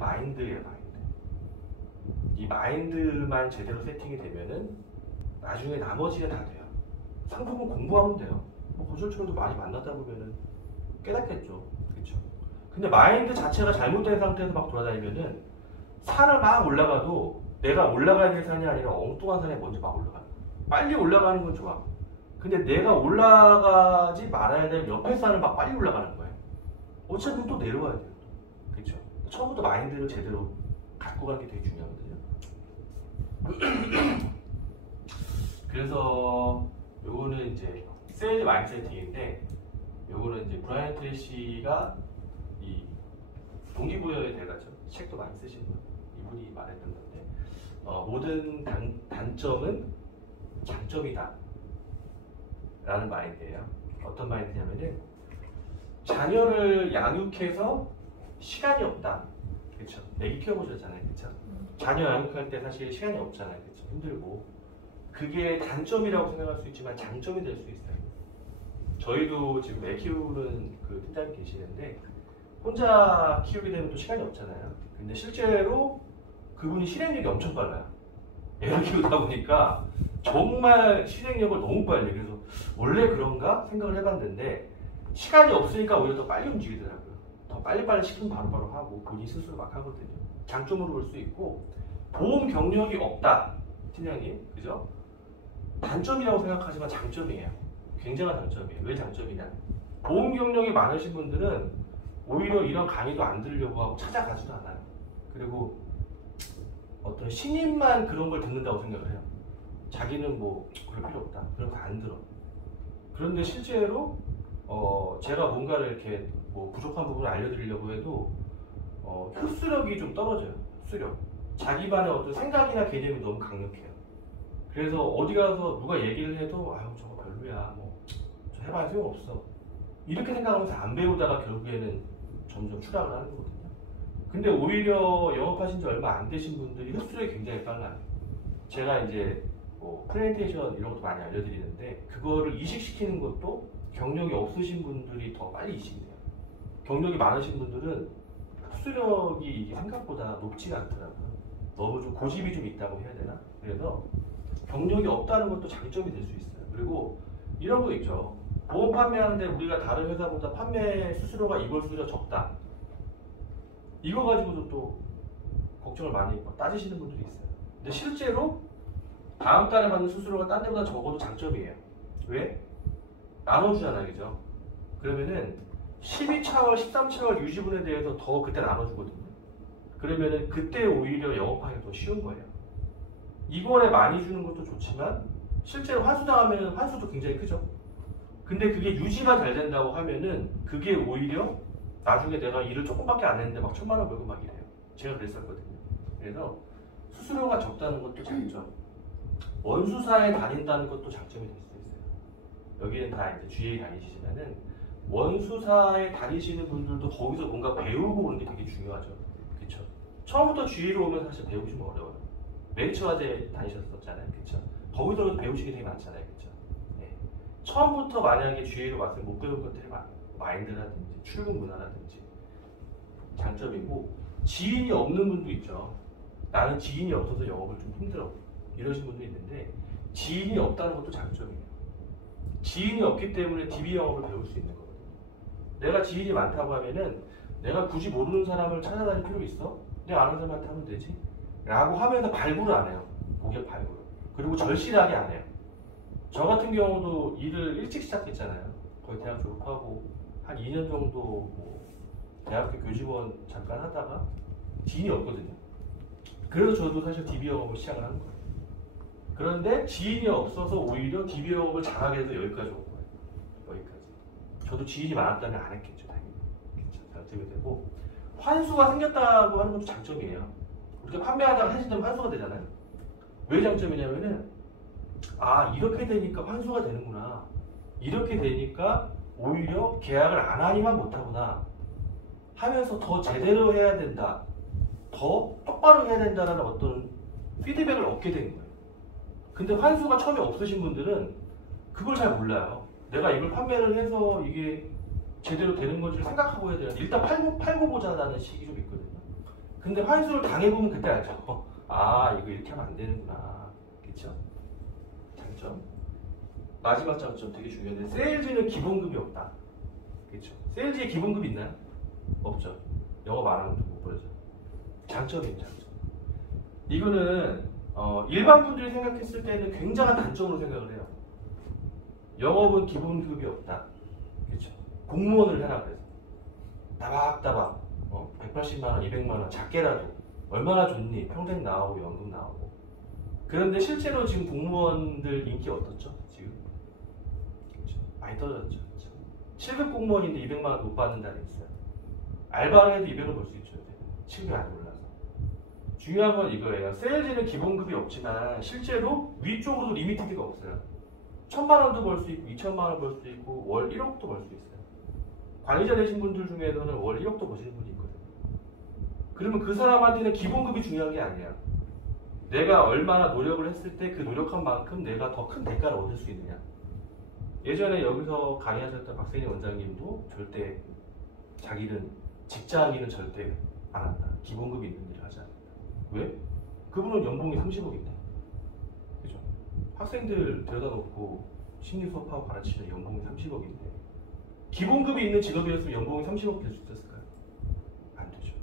마인드예요, 마인드. 이 마인드만 제대로 세팅이 되면은 나중에 나머지가 다 돼요. 상품은 공부하면 돼요. 건설처럼도 많이 만나다 보면은 깨닫겠죠. 그렇죠? 근데 마인드 자체가 잘못된 상태에서 막 돌아다니면은 산을 막 올라가도 내가 올라가야 될 산이 아니라 엉뚱한 산에 먼저 막 올라가요. 빨리 올라가는 건 좋아. 근데 내가 올라가지 말아야 될 옆에 산을 막 빨리 올라가는 거예요. 어차피 또 내려와야 돼요. 그렇죠? 처음부터 마인드를 제대로 갖고 가는 게 되게 중요하거든요. 그래서 요거는 이제 세일즈 마인드 세팅인데, 요거는 이제 브라이언 트레이시가 이 동기부여에 대해서 책도 많이 쓰신 분, 이분이 말했던 건데, 모든 단점은 장점이다 라는 마인드예요. 어떤 마인드냐면은 자녀를 양육해서 시간이 없다. 그렇죠? 애기 키워보셨잖아요. 그렇죠? 자녀 양육할 때 사실 시간이 없잖아요. 그렇죠? 힘들고. 그게 단점이라고 생각할 수 있지만 장점이 될 수 있어요. 저희도 지금 애 키우는 그 팀장님 계시는데 혼자 키우게 되면 또 시간이 없잖아요. 근데 실제로 그분이 실행력이 엄청 빨라요. 애를 키우다 보니까 정말 실행력을 너무 빨리. 그래서 원래 그런가 생각을 해봤는데 시간이 없으니까 오히려 더 빨리 움직이더라고요. 더 빨리빨리 시키면 바로바로 하고 본인 스스로 막 하거든요. 장점으로 볼 수 있고, 보험 경력이 없다, 팀장님, 그죠? 단점이라고 생각하지만 장점이에요. 굉장한 장점이에요. 왜 장점이냐? 보험 경력이 많으신 분들은 오히려 이런 강의도 안 들으려고 하고 찾아가지도 않아요. 그리고 어떤 신입만 그런 걸 듣는다고 생각을 해요. 자기는 뭐 그럴 필요 없다, 그런 거 안 들어. 그런데 실제로 제가 뭔가를 이렇게 뭐 부족한 부분을 알려드리려고 해도 흡수력이 좀 떨어져요. 흡수력. 자기만의 어떤 생각이나 개념이 너무 강력해요. 그래서 어디 가서 누가 얘기를 해도 아유 저거 별로야, 뭐 저 해봐야 소용없어, 이렇게 생각하면서 안 배우다가 결국에는 점점 추락을 하는 거거든요. 근데 오히려 영업하신 지 얼마 안 되신 분들이 흡수력이 굉장히 빨라요. 제가 이제 뭐 프레젠테이션 이런 것도 많이 알려드리는데 그거를 이식시키는 것도 경력이 없으신 분들이 더 빨리 이식이 돼요. 경력이 많으신 분들은 흡수력이 이게 생각보다 높지가 않더라고요. 너무 좀 고집이 좀 있다고 해야 되나? 그래서 경력이 없다는 것도 장점이 될 수 있어요. 그리고 이런 거 있죠. 보험 판매하는데 우리가 다른 회사보다 판매 수수료가 이번 수수료가 적다. 이거 가지고도 또 걱정을 많이 따지시는 분들이 있어요. 근데 실제로 다음 달에 받는 수수료가 딴 데보다 적어도 장점이에요. 왜? 나눠주잖아요, 그죠? 그러면은 12차월, 13차월 유지분에 대해서 더 그때 나눠주거든요. 그러면은 그때 오히려 영업하기가 더 쉬운 거예요. 이번에 많이 주는 것도 좋지만 실제로 환수당하면 환수도 굉장히 크죠. 근데 그게 유지만 잘 된다고 하면은 그게 오히려 나중에 내가 일을 조금밖에 안 했는데 막 1,000만 원 벌고 막 이래요. 제가 그랬었거든요. 그래서 수수료가 적다는 것도 장점. 원수사에 다닌다는 것도 장점이 될 수 있어요. 여기는 다 이제 GA 다니시지만은 원수사에 다니시는 분들도 거기서 뭔가 배우고 오는 게 되게 중요하죠. 그렇죠? 처음부터 GA로 오면 사실 배우시면 어려워요. 벤처화재 다니셨었잖아요. 그렇죠? 거기서 배우시게 되게 많잖아요. 그렇죠? 네. 처음부터 만약에 GA로 왔으면 못 배운 것들이 많아요. 마인드라든지 출근 문화라든지 장점이고, 지인이 없는 분도 있죠. 나는 지인이 없어서 영업을 좀 힘들어, 이러신 분도 있는데 지인이 없다는 것도 장점이에요. 지인이 없기 때문에 DB 영업을 배울 수 있는 거거든요. 내가 지인이 많다고 하면은 내가 굳이 모르는 사람을 찾아다닐 필요 있어? 내가 아는 사람한테 하면 되지? 라고 하면서 발굴을 안 해요. 고객 발굴을. 그리고 절실하게 안 해요. 저 같은 경우도 일을 일찍 시작했잖아요. 거의 대학 졸업하고 한 2년 정도 뭐 대학교 교직원 잠깐 하다가 지인이 없거든요. 그래서 저도 사실 DB 영업을 시작을 한 거예요. 그런데 지인이 없어서 오히려 DB 영업을 잘하게 해서 여기까지 온 거예요. 여기까지. 저도 지인이 많았다면 안 했겠죠, 당연히. 장점이 되고, 환수가 생겼다고 하는 것도 장점이에요. 우리가 판매하다가 해지되면 환수가 되잖아요. 왜 장점이냐면은 이렇게 되니까 환수가 되는구나. 이렇게 되니까 오히려 계약을 안 하니만 못하구나 하면서 더 제대로 해야 된다, 더 똑바로 해야 된다는 어떤 피드백을 얻게 되는 거예요. 근데 환수가 처음에 없으신 분들은 그걸 잘 몰라요. 내가 이걸 판매를 해서 이게 제대로 되는 건지를 생각하고 해야 되는데 일단 팔고 보자라는 식이 좀 있거든요. 근데 환수를 당해보면 그때 알죠. 아, 이거 이렇게 하면 안 되는구나. 그쵸? 장점. 마지막 장점 되게 중요한데, 세일즈는 기본급이 없다. 그쵸? 세일즈에 기본급이 있나요? 없죠. 영업 안 하면 못 벌죠. 장점이에요, 장점. 이거는 일반 분들이 생각했을 때는 굉장한 단점으로 생각을 해요. 영업은 기본급이 없다. 그쵸? 공무원을 해라 그래서. 따박따박 180만원, 200만원 작게라도 얼마나 좋니? 평생 나오고 연금 나오고. 그런데 실제로 지금 공무원들 인기 어떻죠? 지금? 그쵸? 많이 떨어졌죠. 그쵸? 7급 공무원인데 200만원 못 받는 달이 있어요. 알바를 해도 200을 벌 수 있죠. 7급이 안 올라서. 중요한 건 이거예요. 세일즈는 기본급이 없지만 실제로 위쪽으로도 리미티드가 없어요. 1000만원도 벌 수 있고 2000만원 벌 수 있고 월 1억도 벌 수 있어요. 관리자 되신 분들 중에서는 월 1억도 버시는 분이 있거든요. 그러면 그 사람한테는 기본급이 중요한 게 아니야. 내가 얼마나 노력을 했을 때 그 노력한 만큼 내가 더 큰 대가를 얻을 수 있느냐. 예전에 여기서 강의하셨던 박세니 원장님도 절대 자기는 직장 일은 절대 안 한다. 기본급이 있는 일을 하지 않는다. 왜? 그분은 연봉이 30억인데. 그죠? 학생들 데려다 놓고 심리 수업하고 가르치는 연봉이 30억인데. 기본급이 있는 직업이었으면 연봉이 30억 될 수 있었을까요? 안 되죠.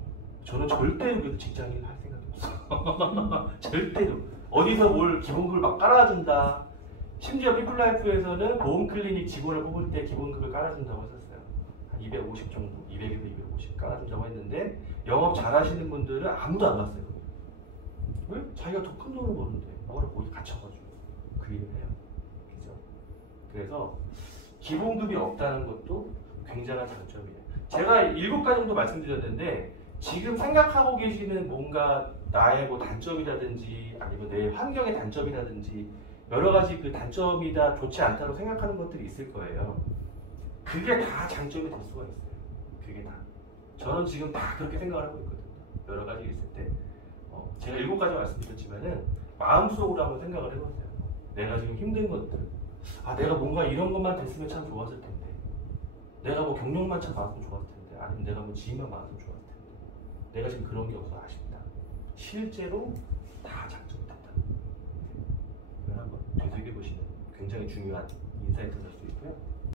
저는 절대로 그래서 직장인 할 생각이 없어요. 절대로. 어디서 뭘 기본급을 막 깔아준다. 심지어 피플라이프에서는 보험 클리닉 직원을 뽑을 때 기본급을 깔아준다고 했었어요. 한 250 정도, 200에서 250 깔아준다고 했는데 영업 잘하시는 분들은 아무도 안 갔어요. 왜? 자기가 더 큰 돈을 버는데 뭐를 거기 갇혀가지고 그 일을 해요. 그죠? 그래서 기본급이 없다는 것도 굉장한 장점이에요. 제가 7가지 정도 말씀드렸는데 지금 생각하고 계시는 뭔가 나의 뭐 단점이라든지 아니면 내 환경의 단점이라든지 여러 가지 그 단점이다 좋지 않다고 생각하는 것들이 있을 거예요. 그게 다 장점이 될 수가 있어요. 그게 다. 저는 지금 다 그렇게 생각을 하고 있거든요. 여러 가지 있을 때. 제가 7가지 말씀드렸지만은 마음속으로 한번 생각을 해보세요. 내가 지금 힘든 것들. 아, 내가 뭔가 이런 것만 됐으면 참 좋았을 텐데. 내가 뭐 경력만 참 많았으면 좋았을 텐데. 아니면 내가 뭐 지인만 많았으면 좋았을 텐데. 내가 지금 그런 게 없어서 아쉽다. 실제로 다 장점이 된다. 이걸 한번 되새겨보시면 굉장히 중요한 인사이트가 될 수 있고요.